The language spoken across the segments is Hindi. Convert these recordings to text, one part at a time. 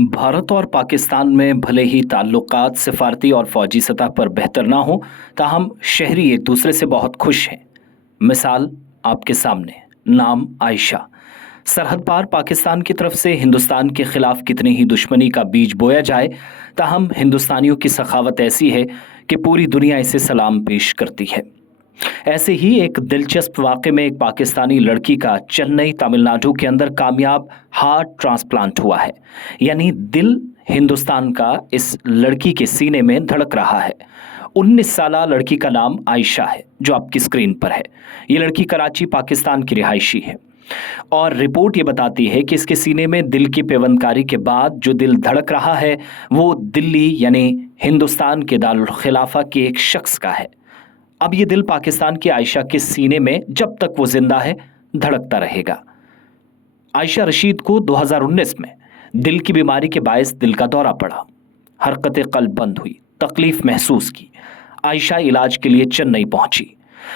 भारत और पाकिस्तान में भले ही ताल्लुकात सिफारती और फौजी सतह पर बेहतर ना हो, ताहम शहरी एक दूसरे से बहुत खुश हैं। मिसाल आपके सामने, नाम आयशा। सरहद पार पाकिस्तान की तरफ से हिंदुस्तान के खिलाफ कितनी ही दुश्मनी का बीज बोया जाए, ताहम हिंदुस्तानियों की सखावत ऐसी है कि पूरी दुनिया इसे सलाम पेश करती है। ऐसे ही एक दिलचस्प वाक़े में एक पाकिस्तानी लड़की का चेन्नई तमिलनाडु के अंदर कामयाब हार्ट ट्रांसप्लांट हुआ है। यानी दिल हिंदुस्तान का इस लड़की के सीने में धड़क रहा है। 19 साला लड़की का नाम आयशा है, जो आपकी स्क्रीन पर है। ये लड़की कराची पाकिस्तान की रिहायशी है और रिपोर्ट ये बताती है कि इसके सीने में दिल की पेवंदकारी के बाद जो दिल धड़क रहा है वो दिल्ली यानी हिंदुस्तान के दारुल खिलाफा के एक शख्स का है। अब ये दिल पाकिस्तान की आयशा के सीने में जब तक वो जिंदा है धड़कता रहेगा। आयशा रशीद को 2019 में दिल की बीमारी के बायस दिल का दौरा पड़ा। हरकत कल्ब बंद हुई, तकलीफ महसूस की। आयशा इलाज के लिए चेन्नई पहुंची।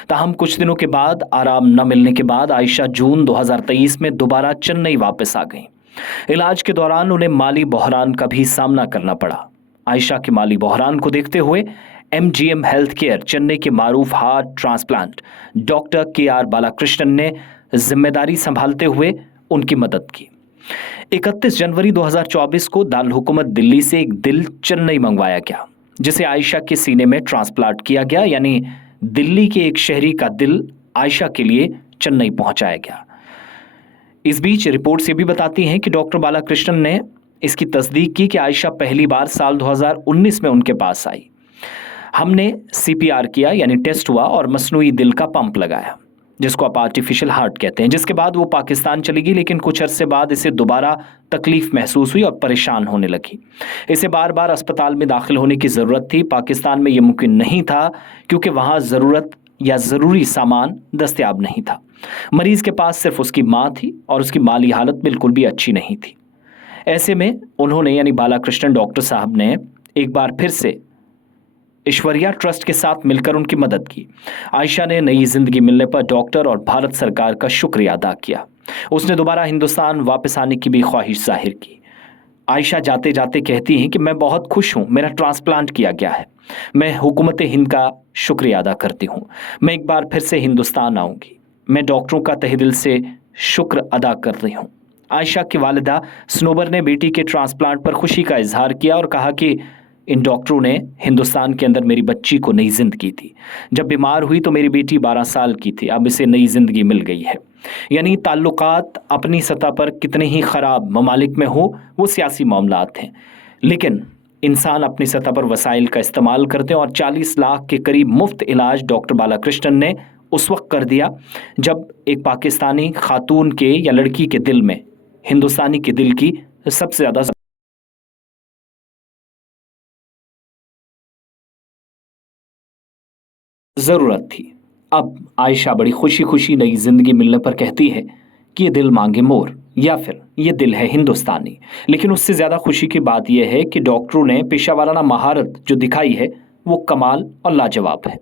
ताहम कुछ दिनों के बाद आराम न मिलने के बाद आयशा जून 2023 में दोबारा चेन्नई वापस आ गई। इलाज के दौरान उन्हें माली बहरान का भी सामना करना पड़ा। आयशा के माली बहरान को देखते हुए MGM हेल्थ केयर चेन्नई के मारूफ heart transplant doctor KR Balakrishnan ने जिम्मेदारी संभालते हुए उनकी मदद की। 31 जनवरी 2024 को दारुल हुकूमत दिल्ली से एक दिल चेन्नई मंगवाया गया, जिसे आयशा के सीने में ट्रांसप्लांट किया गया। यानी दिल्ली के एक शहरी का दिल आयशा के लिए चेन्नई पहुंचाया गया। इस बीच रिपोर्ट्स ये भी बताती हैं कि डॉक्टर बालाकृष्णन ने इसकी तस्दीक की कि आयशा पहली बार साल 2019 में उनके पास आई। हमने CPR किया, यानी टेस्ट हुआ और मसनूई दिल का पंप लगाया, जिसको आप आर्टिफिशियल हार्ट कहते हैं। जिसके बाद वो पाकिस्तान चली गई, लेकिन कुछ अरसे बाद इसे दोबारा तकलीफ महसूस हुई और परेशान होने लगी। इसे बार बार अस्पताल में दाखिल होने की ज़रूरत थी। पाकिस्तान में ये मुमकिन नहीं था क्योंकि वहाँ ज़रूरत या ज़रूरी सामान दस्तयाब नहीं था। मरीज़ के पास सिर्फ उसकी माँ थी और उसकी माली हालत बिल्कुल भी अच्छी नहीं थी। ऐसे में उन्होंने यानी बालाकृष्णन डॉक्टर साहब ने एक बार फिर से ईश्वरिया ट्रस्ट के साथ मिलकर उनकी मदद की। आयशा ने नई जिंदगी मिलने पर डॉक्टर और भारत सरकार का शुक्रिया अदा किया। उसने दोबारा हिंदुस्तान वापस आने की भी ख्वाहिश जाहिर की। आयशा जाते जाते कहती हैं कि मैं बहुत खुश हूँ, मेरा ट्रांसप्लांट किया गया है। मैं हुकूमत हिंद का शुक्रिया अदा करती हूँ। मैं एक बार फिर से हिंदुस्तान आऊँगी। मैं डॉक्टरों का तहे दिल से शुक्र अदा कर रही हूँ। आयशा की वालिदा स्नोबर ने बेटी के ट्रांसप्लांट पर खुशी का इजहार किया और कहा कि इन डॉक्टरों ने हिंदुस्तान के अंदर मेरी बच्ची को नई जिंदगी दी। जब बीमार हुई तो मेरी बेटी 12 साल की थी, अब इसे नई जिंदगी मिल गई है। यानी ताल्लुकात अपनी सतह पर कितने ही ख़राब ममालिक में हो, वो सियासी मामलात हैं, लेकिन इंसान अपनी सतह पर वसाइल का इस्तेमाल करते हैं और 40 लाख के करीब मुफ्त इलाज डॉक्टर बालाकृष्णन ने उस वक्त कर दिया जब एक पाकिस्तानी खातून के या लड़की के दिल में हिंदुस्तानी के दिल की सबसे ज़्यादा ज़रूरत थी। अब आयशा बड़ी खुशी खुशी नई जिंदगी मिलने पर कहती है कि ये दिल मांगे मोर, या फिर ये दिल है हिंदुस्तानी। लेकिन उससे ज़्यादा खुशी की बात यह है कि डॉक्टरों ने पेशा वाराना महारत जो दिखाई है वो कमाल और लाजवाब है।